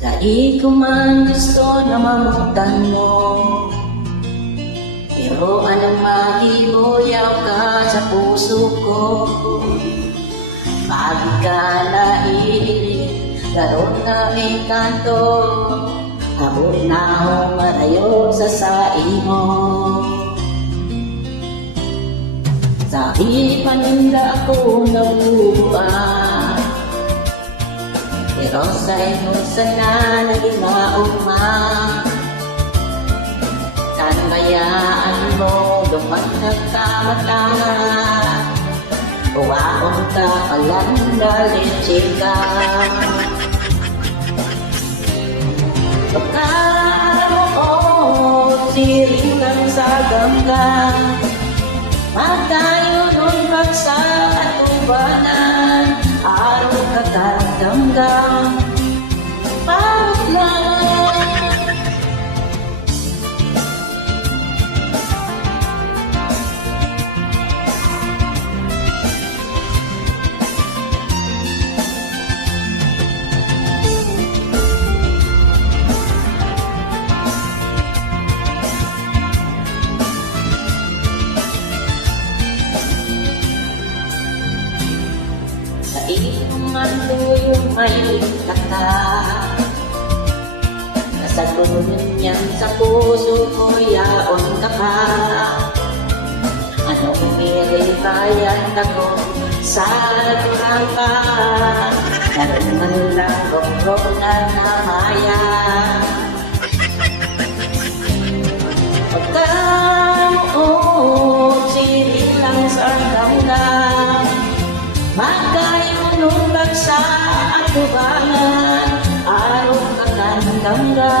Dahil ko man gusto na mamutan mo, pero anong mahimuyaw ka sa puso ko. Pag ka naiinig, daron na engkanto, abot na akong marayo sa saing mo. Sa ipaninda ako nabubuan, pero sa inyo sana naging mauma. Tanbayaan mo lumagdag ka matanga, uwaon ka palang nalitsik ka. Pagkaroon siring lang sa gangga, magtayo nun pagsa at ubanan, araw katagdanggang parot lang. Sa iyong yung may kata, nasa gulong niyan sa puso ko yaon ka pa. Anong pilibayan ako sa durang ka, naroon man lang gong na namaya. Pagkamuot siling lang sa gangga, magkayo nung bagsa at tubangan, araw katandangga.